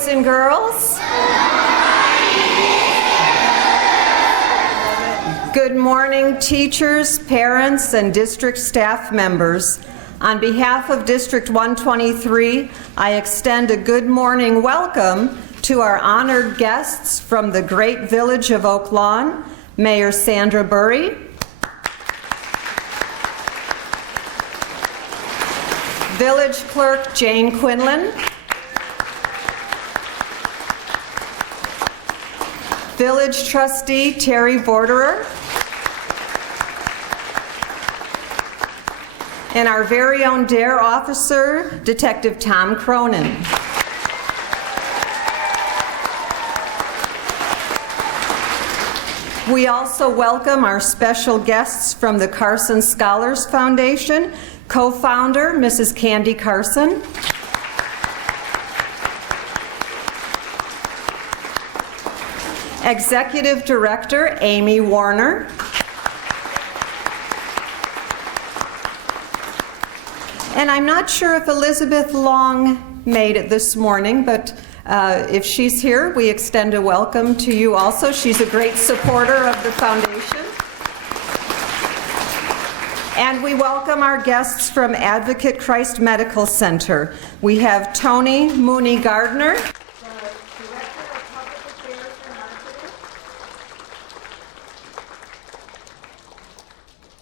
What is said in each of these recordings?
boys and girls. Good morning, teachers, parents, and district staff members. On behalf of District 123, I extend a good morning welcome to our honored guests from the great village of Oak Lawn, Mayor Sandra Burry, Village Clerk Jane Quinlan, Village Trustee Terry Borderer, and our very own DARE officer, Detective Tom Cronin. We also welcome our special guests from the Carson Scholars Foundation, co-founder Mrs. Candy Carson, Executive Director Amy Warner, and I'm not sure if Elizabeth Long made it this morning, but if she's here, we extend a welcome to you also. She's a great supporter of the foundation. And we welcome our guests from Advocate Christ Medical Center. We have Tony Mooney Gardner, the Director of Public Affairs and Marketing.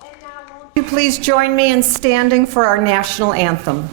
And now won't you please join me in standing for our national anthem.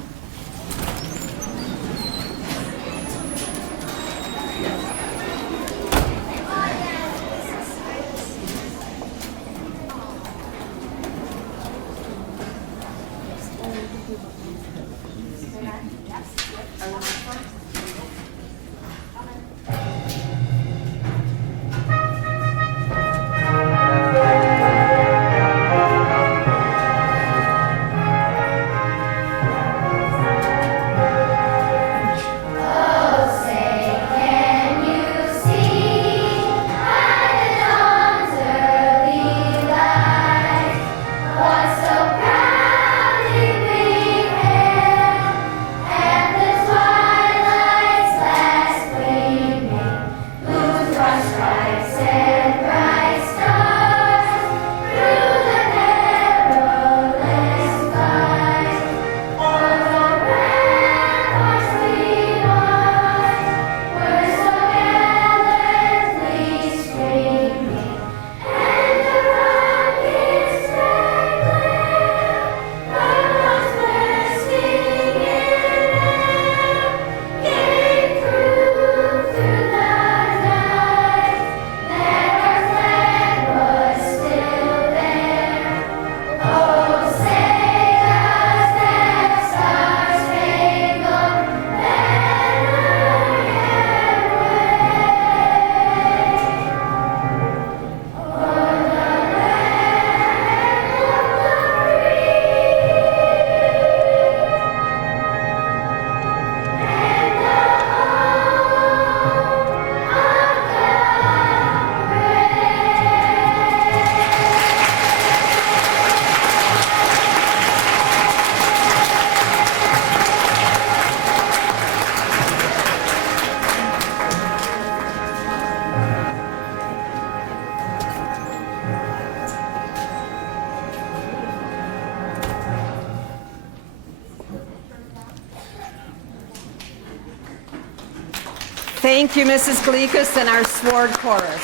Thank you, Mrs. Gleekus, and our sword chorus.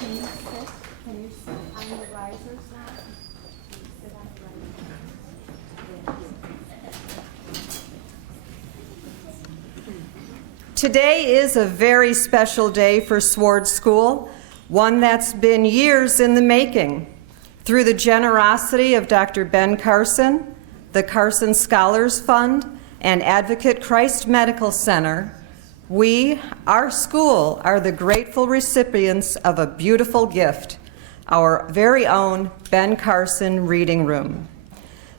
Can you sit on the risers now? Today is a very special day for Sword School, one that's been years in the making. Through the generosity of Dr. Ben Carson, the Carson Scholars Fund, and Advocate Christ Medical Center, we, our school, are the grateful recipients of a beautiful gift, our very own Ben Carson Reading Room.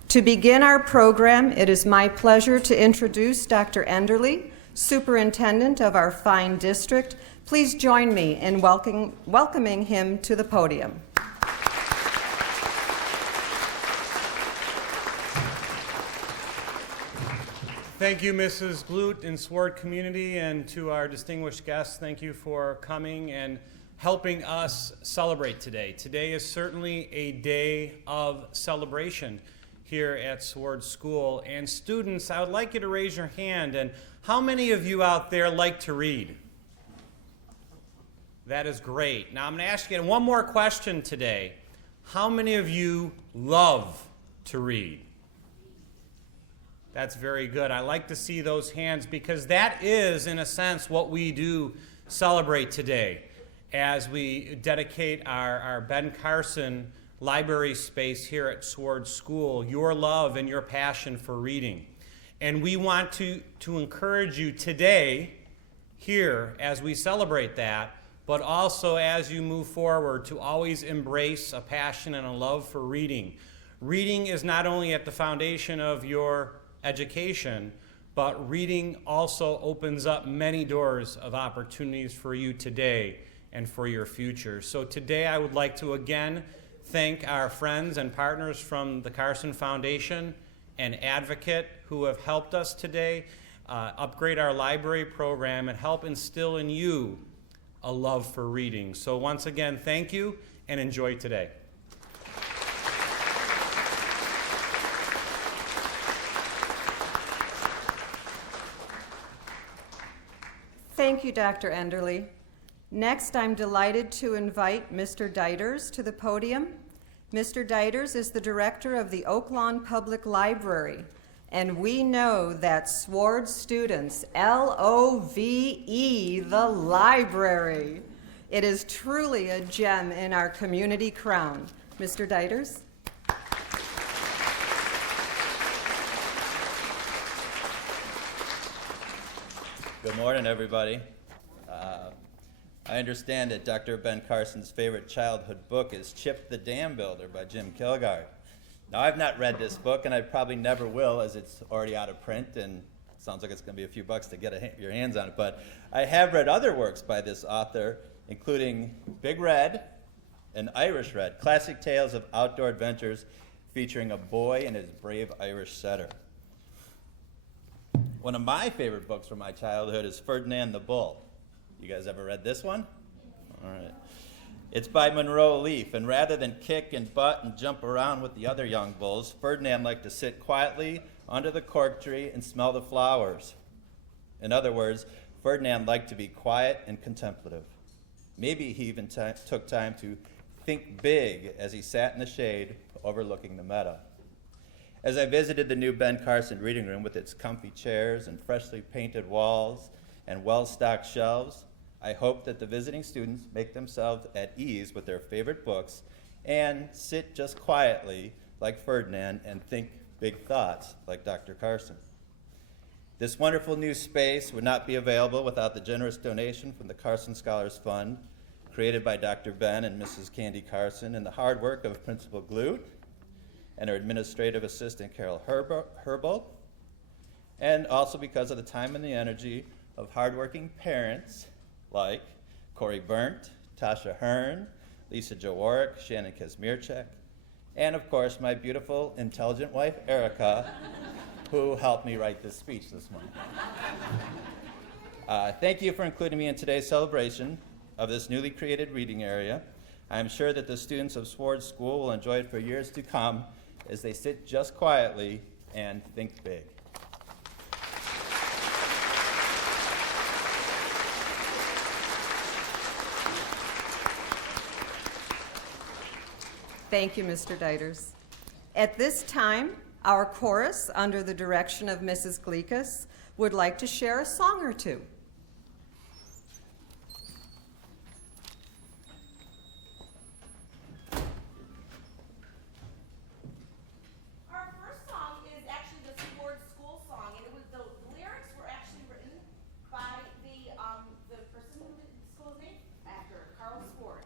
To begin our program, it is my pleasure to introduce Dr. Enderle, Superintendent of our fine district. Please join me in welcoming him to the podium. Thank you, Mrs. Glut and Sword community, and to our distinguished guests, thank you for coming and helping us celebrate today. Today is certainly a day of celebration here at Sword School. And students, I would like you to raise your hand. And how many of you out there like to read? That is great. Now I'm going to ask you one more question today. How many of you love to read? That's very good. I like to see those hands because that is, in a sense, what we do celebrate today as we dedicate our Ben Carson library space here at Sword School, your love and your passion for reading. And we want to encourage you today here as we celebrate that, but also as you move forward to always embrace a passion and a love for reading. Reading is not only at the foundation of your education, but reading also opens up many doors of opportunities for you today and for your future. So today I would like to again thank our friends and partners from the Carson Foundation and Advocate who have helped us today upgrade our library program and help instill in you a love for reading. So once again, thank you and enjoy today. Thank you, Dr. Enderle. Next, I'm delighted to invite Mr. Deiters to the podium. Mr. Deiters is the director of the Oak Lawn Public Library, and we know that Sword students L-O-V-E, the library. It is truly a gem in our community crown. Mr. Deiters? Good morning, everybody. I understand that Dr. Ben Carson's favorite childhood book is Chip the Dam Builder by Jim Kilgard. Now, I've not read this book, and I probably never will, as it's already out of print, and it sounds like it's going to be a few bucks to get your hands on it. But I have read other works by this author, including Big Red and Irish Red, classic tales of outdoor adventures featuring a boy and his brave Irish setter. One of my favorite books from my childhood is Ferdinand the Bull. You guys ever read this one? All right. It's by Monroe Leaf, and rather than kick and butt and jump around with the other young bulls, Ferdinand liked to sit quietly under the cork tree and smell the flowers. In other words, Ferdinand liked to be quiet and contemplative. Maybe he even took time to think big as he sat in the shade overlooking the meadow. As I visited the new Ben Carson reading room with its comfy chairs and freshly painted walls and well-stocked shelves, I hope that the visiting students make themselves at ease with their favorite books and sit just quietly like Ferdinand and think big thoughts like Dr. Carson. This wonderful new space would not be available without the generous donation from the Carson Scholars Fund, created by Dr. Ben and Mrs. Candy Carson, and the hard work of Principal Glut and her administrative assistant, Carol Herbold, and also because of the time and the energy of hardworking parents like Corey Burnt, Tasha Hearn, Lisa Jaworek, Shannon Kazmierczak, and of course my beautiful, intelligent wife, Erica, who helped me write this speech this morning. Thank you for including me in today's celebration of this newly created reading area. I am sure that the students of Sword School will enjoy it for years to come as they sit just quietly and think big. Thank you, Mr. Deiters. At this time, our chorus, under the direction of Mrs. Gleekus, would like to share a song or two. Our first song is actually the Sword School song, and the lyrics were actually written by the person who did the school's name after, Carl Sword.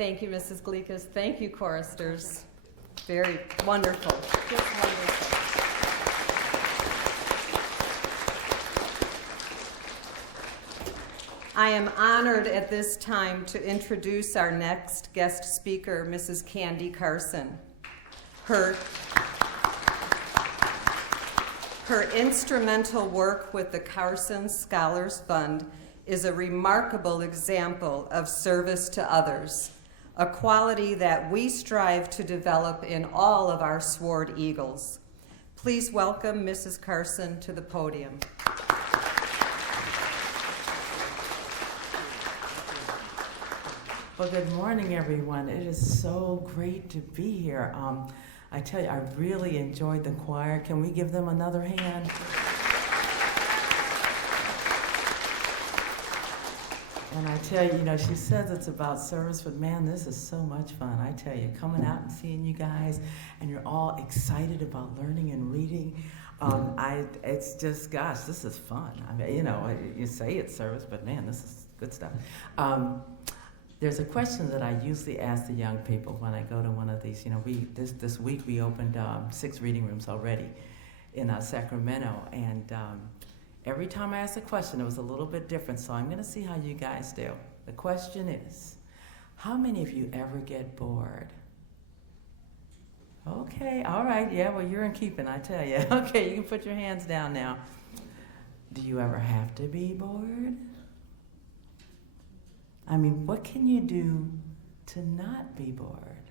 Thank you, Mrs. Gleekus. Thank you, choristers. Very wonderful. Just wonderful. I am honored at this time to introduce our next guest speaker, Mrs. Candy Carson. Her instrumental work with the Carson Scholars Fund is a remarkable example of service to others, a quality that we strive to develop in all of our Sword Eagles. Please welcome Mrs. Carson to the podium. Well, good morning, everyone. It is so great to be here. I tell you, I really enjoyed the choir. Can we give them another hand? And I tell you, she says it's about service, but man, this is so much fun. I tell you, coming out and seeing you guys, and you're all excited about learning and reading. It's just, gosh, this is fun. I mean, you say it's service, but man, this is good stuff. There's a question that I usually ask the young people when I go to one of these. This week we opened 6 reading rooms already in Sacramento, and every time I ask a question, it was a little bit different. So I'm going to see how you guys do. The question is, how many of you ever get bored? Okay, all right, yeah, well, you're in keeping, I tell you. Okay, you can put your hands down now. Do you ever have to be bored? I mean, what can you do to not be bored?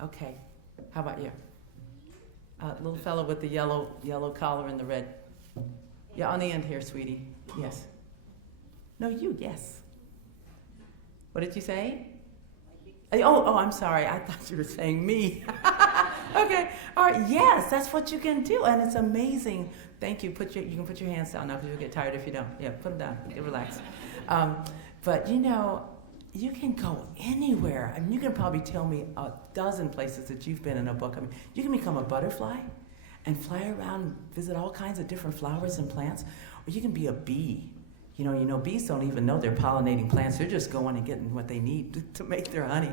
Okay, how about you? Little fellow with the yellow collar and the red. Yeah, on the end here, sweetie. Yes. No, you, yes. What did you say? Oh, I'm sorry. I thought you were saying me. Okay, all right, yes, that's what you can do, and it's amazing. Thank you. You can put your hands down now because you'll get tired if you don't. Yeah, put them down. Get relaxed. But you can go anywhere. I mean, you can probably tell me a dozen places that you've been in a book. I mean, you can become a butterfly and fly around and visit all kinds of different flowers and plants, or you can be a bee. Bees don't even know they're pollinating plants. They're just going and getting what they need to make their honey.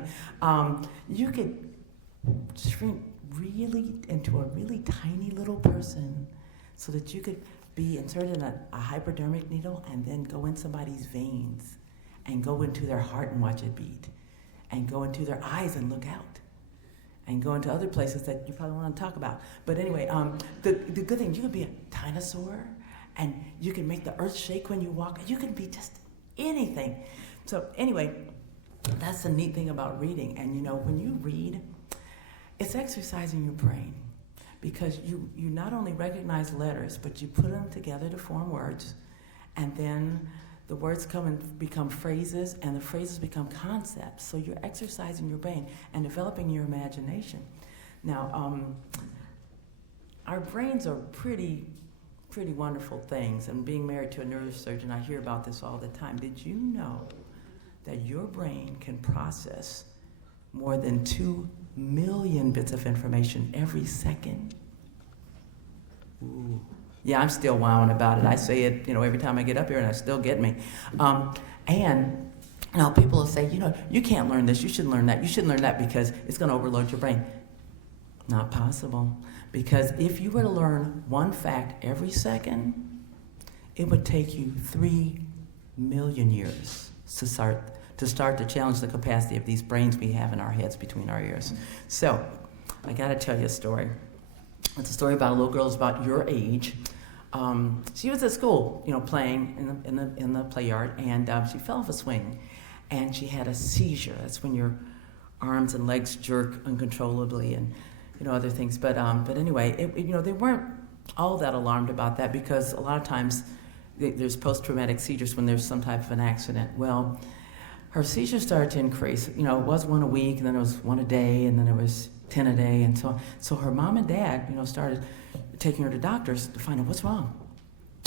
You could shrink really into a really tiny little person so that you could be inserted in a hypodermic needle and then go in somebody's veins and go into their heart and watch it beat and go into their eyes and look out and go into other places that you probably want to talk about. But anyway, the good thing, you could be a dinosaur and you can make the earth shake when you walk. You can be just anything. So anyway, that's the neat thing about reading. And when you read, it's exercising your brain. Because you not only recognize letters, but you put them together to form words, and then the words come and become phrases, and the phrases become concepts. So you're exercising your brain and developing your imagination. Now, our brains are pretty wonderful things, and being married to a neurosurgeon, I hear about this all the time. Did you know that your brain can process more than 2 million bits of information every second? Ooh. Yeah, I'm still wowing about it. I say it, every time I get up here, and it still get me. And people will say, you can't learn this. You shouldn't learn that. You shouldn't learn that because it's going to overload your brain. Not possible. Because if you were to learn one fact every second, it would take you 3 million years to start to challenge the capacity of these brains we have in our heads between our ears. So, I got to tell you a story. It's a story about a little girl who's about your age. She was at school, playing in the play yard, and she fell off a swing, and she had a seizure. That's when your arms and legs jerk uncontrollably, and other things. But anyway, they weren't all that alarmed about that because a lot of times there's post-traumatic seizures when there's some type of an accident. Well, her seizures started to increase. It was 1 a week, and then it was 1 a day, and then it was 10 a day, and so on. So her mom and dad, started taking her to doctors to find out what's wrong.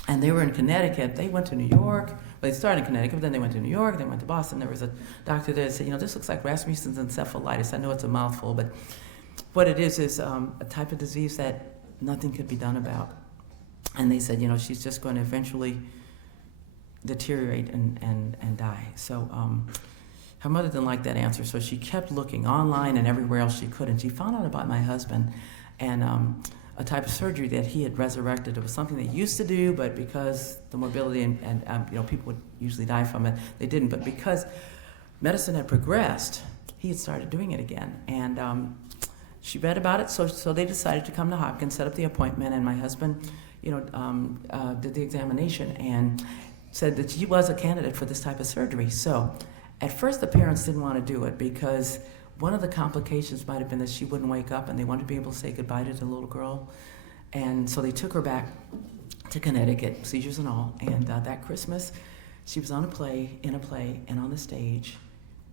And they were in Connecticut. They went to New York. Well, they started in Connecticut, but then they went to New York, they went to Boston. There was a doctor there that said, this looks like Rasmussen's encephalitis. I know it's a mouthful, but what it is a type of disease that nothing could be done about. And they said, she's just going to eventually deteriorate and die. So Her mother didn't like that answer, so she kept looking online and everywhere else she could, and she found out about my husband and a type of surgery that he had resurrected. It was something they used to do, but because the mobility and people would usually die from it, they didn't. But because medicine had progressed, he had started doing it again. And she read about it, so they decided to come to Hopkins, set up the appointment, and my husband, did the examination and said that she was a candidate for this type of surgery. So at first the parents didn't want to do it because one of the complications might have been that she wouldn't wake up and they wanted to be able to say goodbye to the little girl. And so they took her back to Connecticut, seizures and all. And that Christmas, she was in a play, and on the stage,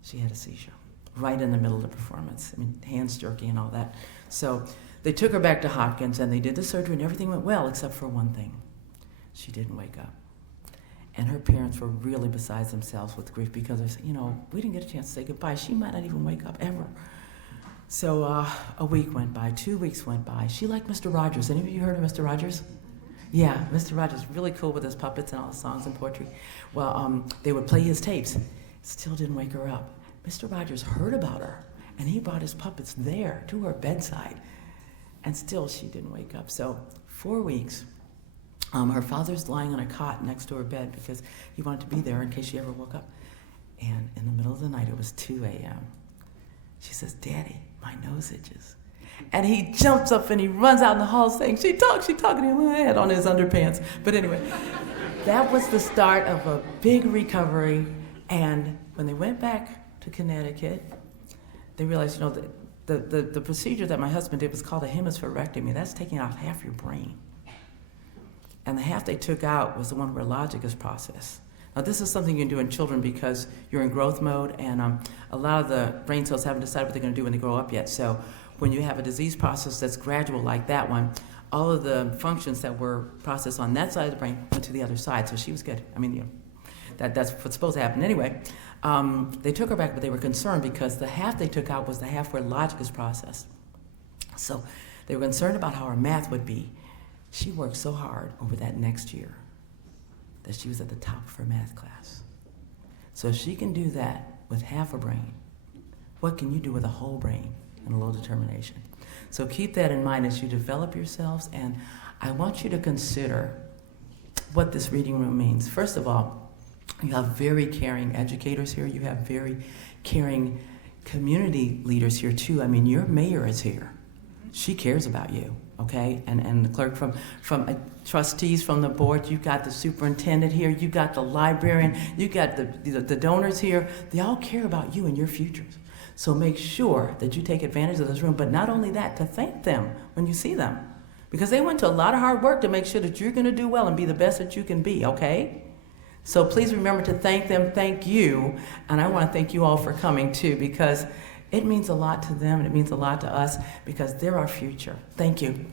she had a seizure right in the middle of the performance. I mean, hands jerky and all that. So they took her back to Hopkins and they did the surgery and everything went well except for one thing. She didn't wake up. And her parents were really besides themselves with grief because they said, we didn't get a chance to say goodbye. She might not even wake up ever. So a week went by, 2 weeks went by. She liked Mr. Rogers. Any of you heard of Mr. Rogers? Yeah, Mr. Rogers, really cool with his puppets and all the songs and poetry. Well, they would play his tapes. Still didn't wake her up. Mr. Rogers heard about her, and he brought his puppets there to her bedside. And still she didn't wake up. So 4 weeks. Her father's lying on a cot next to her bed because he wanted to be there in case she ever woke up. And in the middle of the night, it was 2 a.m. She says, "Daddy, my nose itches." And he jumps up and he runs out in the hall saying, she talking to his head on his underpants. But anyway, that was the start of a big recovery. And when they went back to Connecticut, they realized, the procedure that my husband did was called a hemispherectomy. That's taking out half your brain. And the half they took out was the one where logic is processed. Now, this is something you can do in children because you're in growth mode, and a lot of the brain cells haven't decided what they're going to do when they grow up yet. So when you have a disease process that's gradual like that one, all of the functions that were processed on that side of the brain went to the other side. So she was good. I mean, that's what's supposed to happen anyway. They took her back, but they were concerned because the half they took out was the half where logic is processed. So they were concerned about how her math would be. She worked so hard over that next year that she was at the top of her math class. So if she can do that with half a brain, what can you do with a whole brain and a little determination? So keep that in mind as you develop yourselves, and I want you to consider what this reading room means. First of all, you have very caring educators here. You have very caring community leaders here too. I mean, your mayor is here. She cares about you. Okay, and the clerk from trustees from the board, you've got the superintendent here, you've got the librarian, you've got the donors here. They all care about you and your futures. So make sure that you take advantage of this room, but not only that, to thank them when you see them. Because they went to a lot of hard work to make sure that you're going to do well and be the best that you can be, okay? So please remember to thank them, thank you, and I want to thank you all for coming too, because it means a lot to them, and it means a lot to us because they're our future. Thank you.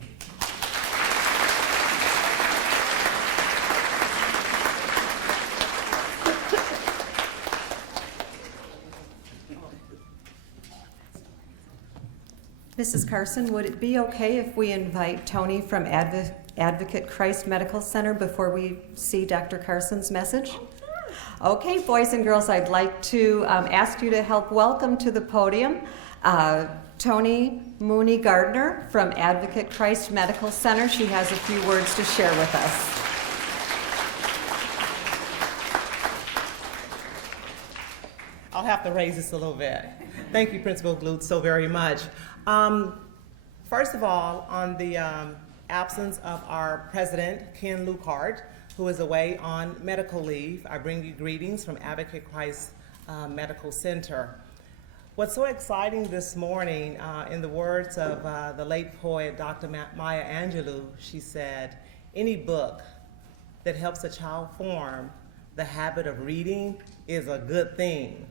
Mrs. Carson, would it be okay if we invite Tony from Advocate Christ Medical Center before we see Dr. Carson's message? Okay, boys and girls, I'd like to ask you to help welcome to the podium Tony Mooney Gardner from Advocate Christ Medical Center. She has a few words to share with us. I'll have to raise this a little bit. Thank you, Principal Glute, so very much. First of all, on the absence of our president, Ken Lucart, who is away on medical leave, I bring you greetings from Advocate Christ Medical Center. What's so exciting this morning, in the words of the late poet, Dr. Maya Angelou, she said, "Any book that helps a child form the habit of reading is a good thing,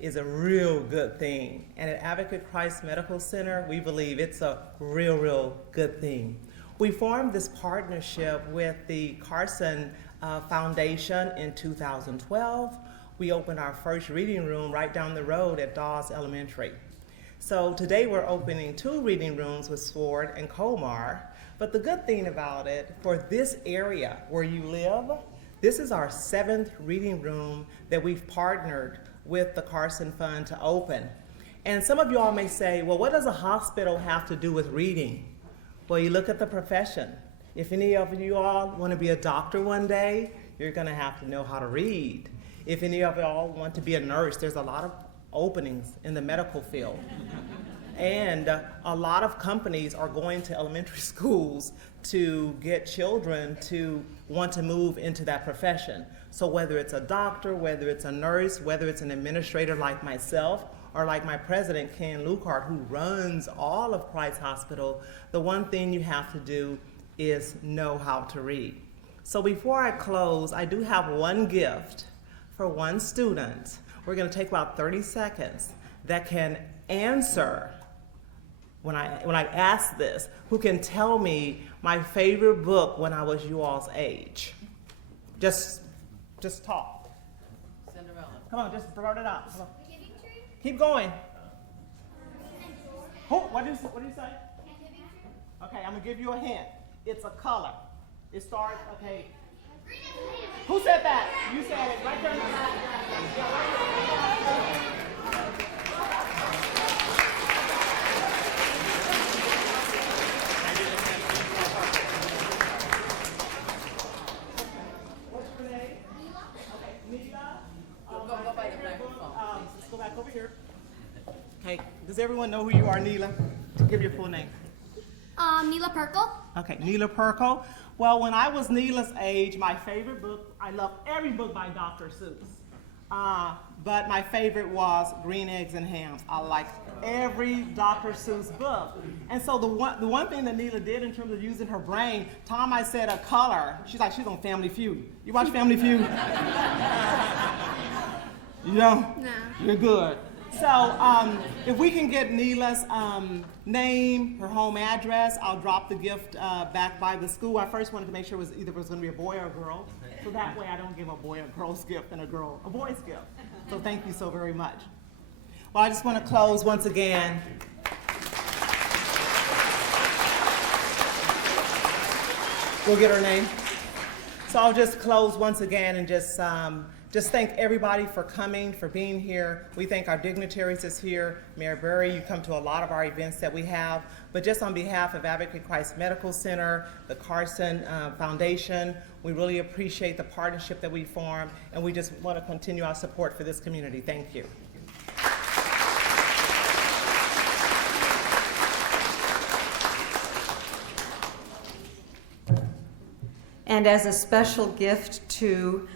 is a real good thing." And at Advocate Christ Medical Center, we believe it's a real good thing. We formed this partnership with the Carson Foundation in 2012. We opened our first reading room right down the road at Dawes Elementary. So today we're opening 2 reading rooms with Sword and Comar. But the good thing about it, for this area where you live, this is our 7th reading room that we've partnered with the Carson Fund to open. And some of you all may say, well, what does a hospital have to do with reading? Well, you look at the profession. If any of you all want to be a doctor one day, you're going to have to know how to read. If any of y'all want to be a nurse, there's a lot of openings in the medical field. And a lot of companies are going to elementary schools to get children to want to move into that profession. So whether it's a doctor, whether it's a nurse, whether it's an administrator like myself, or like my president, Ken Lucart, who runs all of Price Hospital, the one thing you have to do is know how to read. So before I close, I do have one gift for one student. We're going to take about 30 seconds that can answer when I ask this, who can tell me my favorite book when I was you all's age. Just talk. Cinderella. Come on, just blurt it out. Come on. Keep going. What do you say? Okay, I'm gonna give you a hint. It's a color. It starts, okay. Who said that? You said it right there in the back. What's your name? Okay, Nila. Go by the microphone. Let's go back over here. Okay, does everyone know who you are, Nila? Give your full name. Neela Perkle. Okay, Neela Perkle. Well, when I was Neela's age, my favorite book, I love every book by Dr. Seuss. But my favorite was Green Eggs and Hams. I like every Dr. Seuss book. And so the one thing that Neela did in terms of using her brain, Tom, I said a color. She's like, she's on Family Feud. You watch Family Feud? You don't? No. You're good. So if we can get Neela's name, her home address, I'll drop the gift back by the school. I first wanted to make sure it was going to be a boy or a girl, so that way I don't give a boy a girl's gift and a girl a boy's gift. So thank you so very much. Well, I just want to close once again. We'll get her name. So I'll just close once again and just thank everybody for coming, for being here. We thank our dignitaries that's here. Mayor Berry, you come to a lot of our events that we have. But just on behalf of Advocate Christ Medical Center, the Carson Foundation, we really appreciate the partnership that we form, and we just want to continue our support for this community. Thank you. And as a special gift to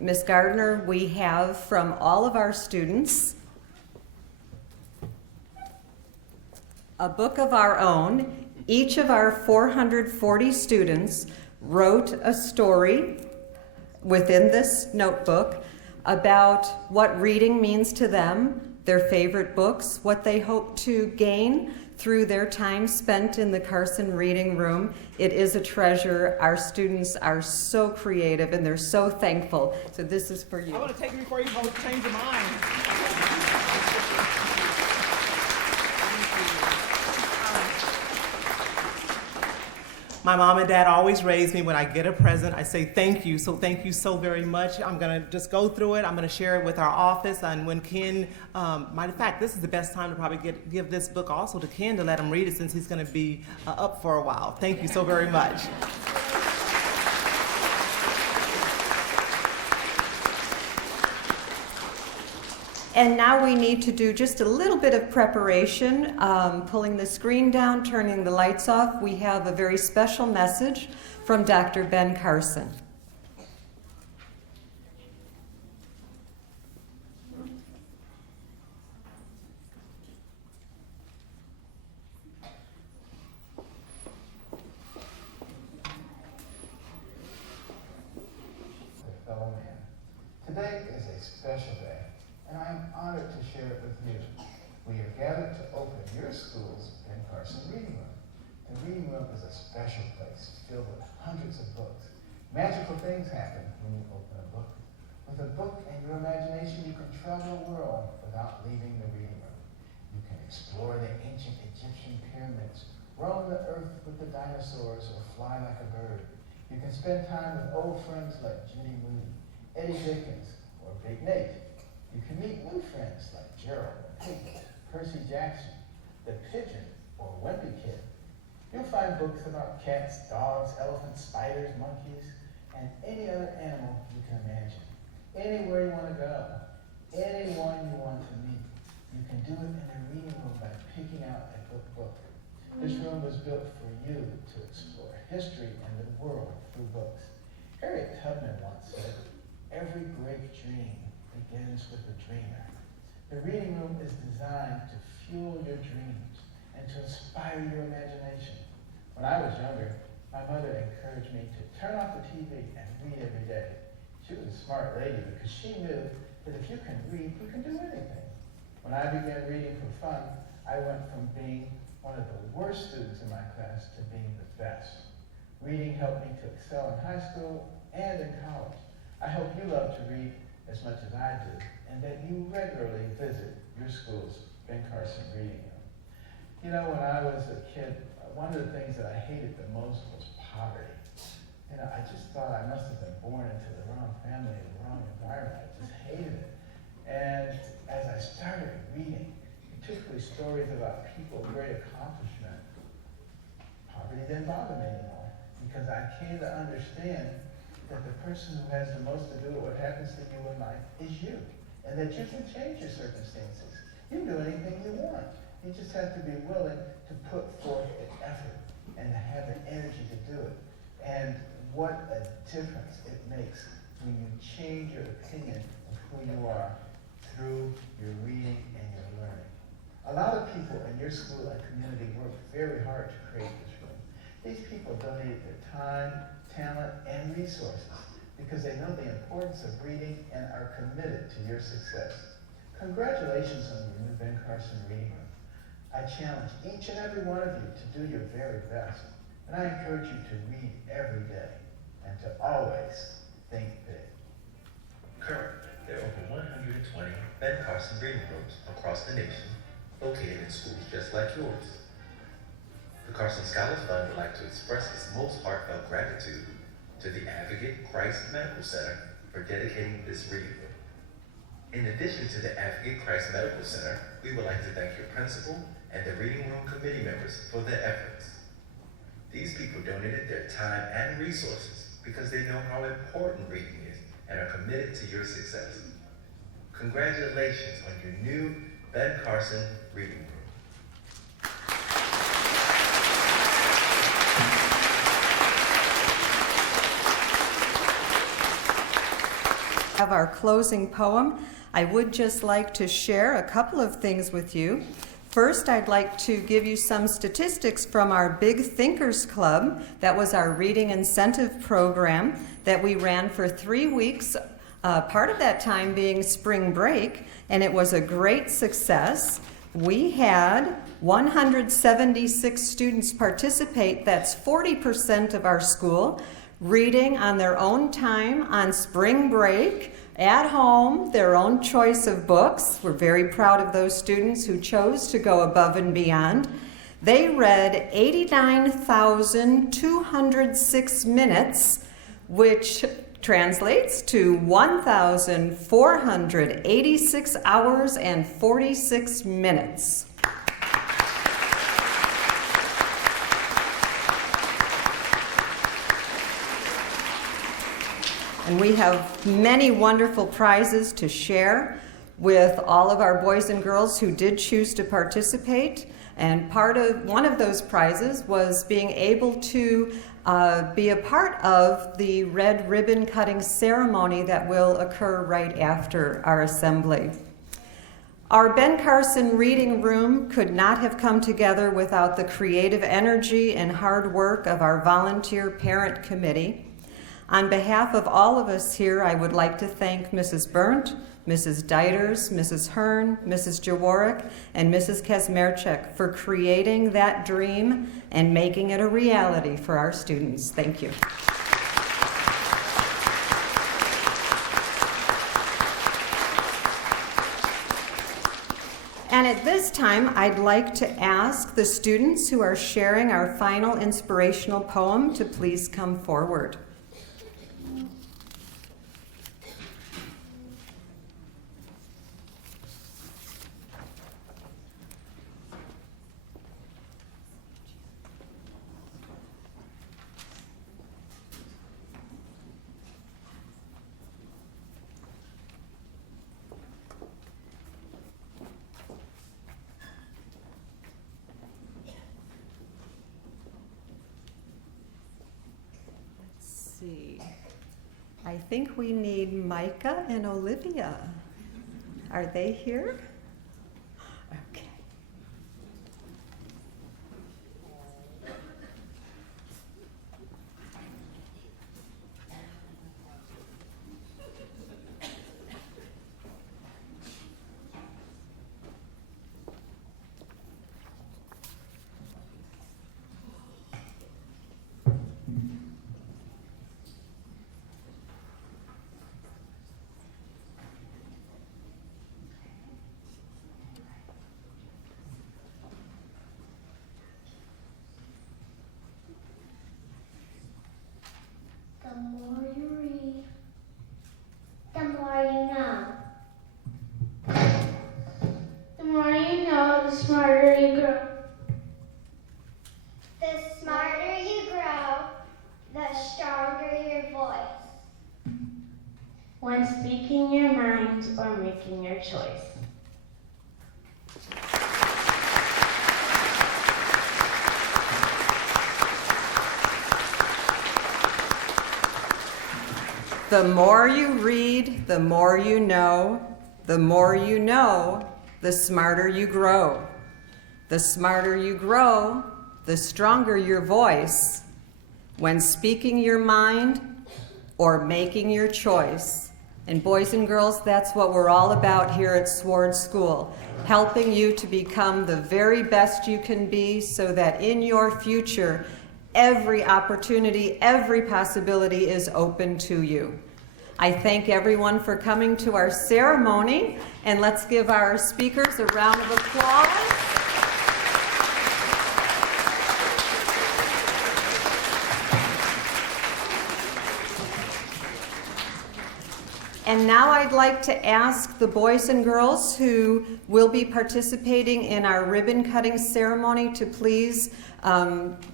Ms. Gardner, we have from all of our students a book of our own. Each of our 440 students wrote a story within this notebook about what reading means to them, their favorite books, what they hope to gain through their time spent in the Carson Reading Room. It is a treasure. Our students are so creative and they're so thankful. So this is for you. I want to take it before you both change your mind. My mom and dad always raised me when I get a present, I say thank you. So thank you so very much. I'm going to just go through it. I'm going to share it with our office. And when Ken, matter of fact, this is the best time to probably give this book also to Ken to let him read it since he's going to be up for a while. Thank you so very much. And now we need to do just a little bit of preparation, pulling the screen down, turning the lights off. We have a very special message from Dr. Ben Carson. Fellow man, today is a special day, and I am honored to share it with you. We are gathered to open your school's Ben Carson Reading Room. The Reading Room is a special place filled with hundreds of books. Magical things happen when you open a book. With a book and your imagination, you can travel the world without leaving the reading room. You can explore the ancient Egyptian pyramids, roam the earth with the dinosaurs, or fly like a bird. You can spend time with old friends like Judy Moody, Eddie Dickens, or Big Nate. You can meet new friends like Gerald, Piglet, Percy Jackson, the Pigeon, or Wimpy Kid. You'll find books about cats, dogs, elephants, spiders, monkeys, and any other animal you can imagine. Anywhere you want to go, anyone you want to meet, you can do it in a reading room by picking out a book. This room was built for you to explore history and the world through books. Harriet Tubman once said, "Every great dream begins with a dreamer." The reading room is designed to fuel your dreams and to inspire your imagination. When I was younger, my mother encouraged me to turn off the TV and read every day. She was a smart lady because she knew that if you can read, you can do anything. When I began reading for fun, I went from being one of the worst students in my class to being the best. Reading helped me to excel in high school and in college. I hope you love to read as much as I do, and that you regularly visit your school's Ben Carson reading room. You know, when I was a kid, one of the things that I hated the most was poverty. You know, I just thought I must have been born into the wrong family and the wrong environment. I just hated it. And as I started reading, particularly stories about people of great accomplishment, poverty didn't bother me anymore, because I came to understand that the person who has the most to do with what happens to you in life is you, and that you can change your circumstances. You can do anything you want. You just have to be willing to put forth the effort and to have the energy to do it. And what a difference it makes when you change your opinion of who you are through your reading and your learning. A lot of people in your school and community work very hard to create this room. These people donated their time, talent, and resources because they know the importance of reading and are committed to your success. Congratulations on your new Ben Carson reading room. I challenge each and every one of you to do your very best, and I encourage you to read every day and to always think big. Currently, there are over 120 Ben Carson reading rooms across the nation, located in schools just like yours. The Carson Scholars Fund would like to express its most heartfelt gratitude to the Advocate Christ Medical Center for dedicating this reading room. In addition to the Advocate Christ Medical Center, we would like to thank your principal and the reading room committee members for their efforts. These people donated their time and resources because they know how important reading is and are committed to your success. Congratulations on your new Ben Carson reading room. Of our closing poem, I would just like to share a couple of things with you. First, I'd like to give you some statistics from our Big Thinkers Club. That was our reading incentive program that we ran for 3 weeks, part of that time being spring break, and it was a great success. We had 176 students participate. That's 40% of our school, reading on their own time on spring break, at home, their own choice of books. We're very proud of those students who chose to go above and beyond. They read 89,206 minutes, which translates to 1,486 hours and 46 minutes. And we have many wonderful prizes to share with all of our boys and girls who did choose to participate. And one of those prizes was being able to be a part of the red ribbon cutting ceremony that will occur right after our assembly. Our Ben Carson Reading Room could not have come together without the creative energy and hard work of our volunteer parent committee. On behalf of all of us here, I would like to thank Mrs. Berndt, Mrs. Deiters, Mrs. Hearn, Mrs. Jaworek, and Mrs. Kazmerchek for creating that dream and making it a reality for our students. Thank you. And at this time, I'd like to ask the students who are sharing our final inspirational poem to please come forward. I think we need Micah and Olivia. Are they here? Okay. The more you read, the more you know. The more you know, the smarter you grow. The smarter you grow, the stronger your voice. When speaking your mind or making your choice. The more you read, the more you know. The more you know, the smarter you grow. The smarter you grow, the stronger your voice. When speaking your mind or making your choice. And boys and girls, that's what we're all about here at Sword School, helping you to become the very best you can be so that in your future, every opportunity, every possibility is open to you. I thank everyone for coming to our ceremony, and let's give our speakers a round of applause. And now I'd like to ask the boys and girls who will be participating in our ribbon cutting ceremony to please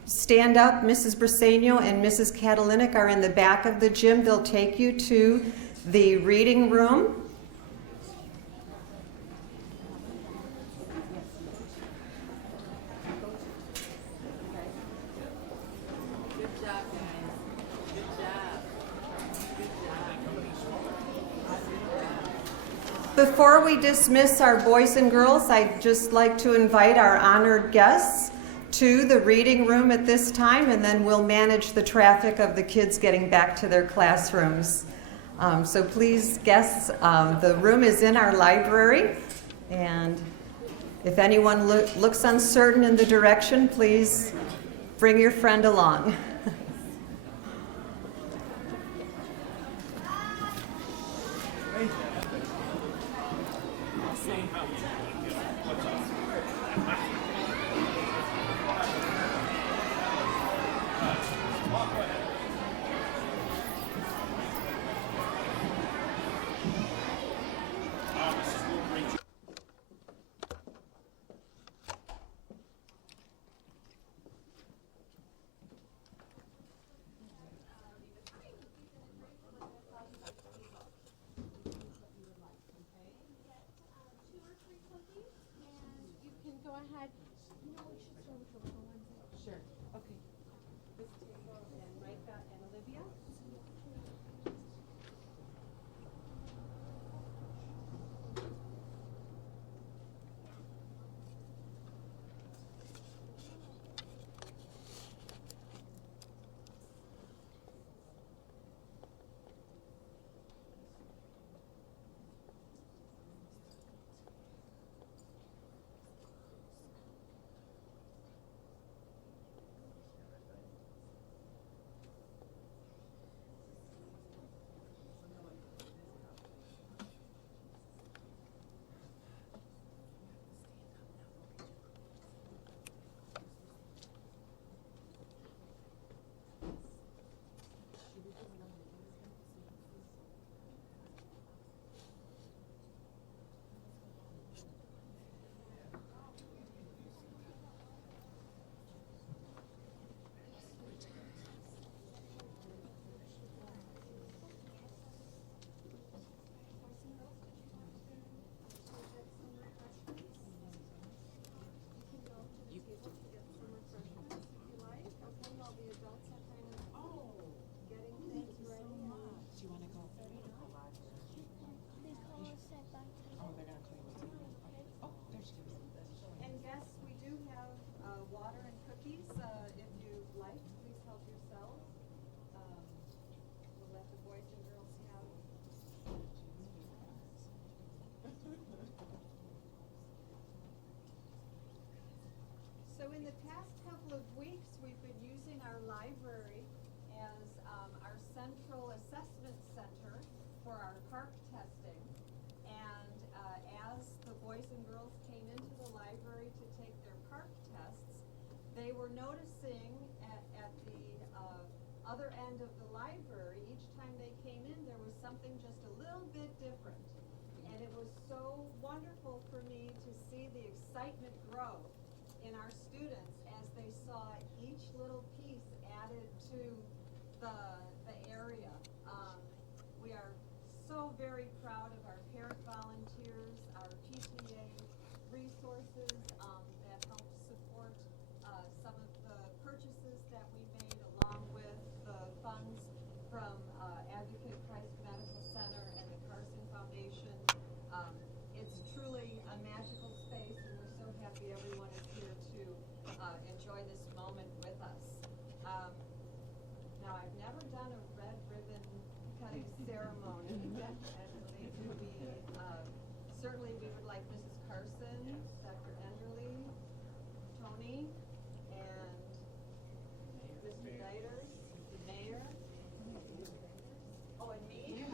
stand up. Mrs. Briseno and Mrs. Katalinic are in the back of the gym. They'll take you to the reading room. Before we dismiss our boys and girls, I'd just like to invite our honored guests to the reading room at this time, and then we'll manage the traffic of the kids getting back to their classrooms. So please, guests, the room is in our library, and if anyone looks uncertain in the direction, please bring your friend along. they were noticing at the other end of the library, each time they came in, there was something just a little bit different. And it was so wonderful for me to see the excitement grow in our students as they saw each little piece added to the area. We are so very proud of our parent volunteers, our PTA resources that help support some of the purchases that we made, along with the funds from Advocate Christ Medical Center and the Carson Foundation. It's truly a magical space, and we're so happy everyone is here to enjoy this moment with us. Now, I've never done a red ribbon cutting ceremony, and certainly we would like Mrs. Carson, Dr. Enderly, Tony, and Mr. Deiters, the mayor. Oh, and me?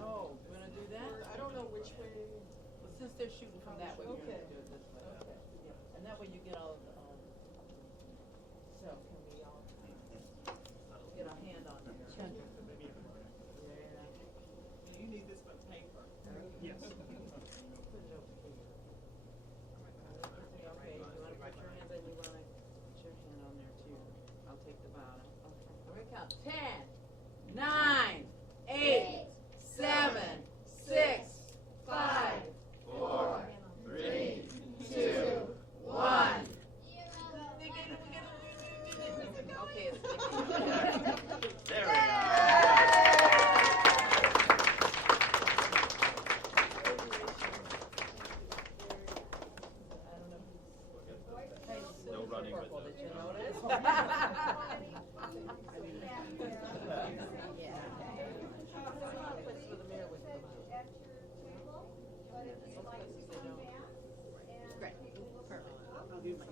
Oh, you wanna do that? I don't know which way. Well, since they're shooting from that way, we're Okay. gonna do it this way. Okay. Yeah, and that way you get all of the, so can we all get our hand on there? Yeah. You need this for paper. Yes. Put it over here. Okay, you wanna put your hands and you wanna put your hand on there too. I'll take the bottom. Okay, I'm gonna count. 10, 9, 8, 7, 6, 5, 4, 3, 2, 1. Okay, it's There we go. No running with purple, those. did you notice? Place where the mayor would come out. At your table, but if you'd like to come back and Great. take a look Perfect. around. I'll use my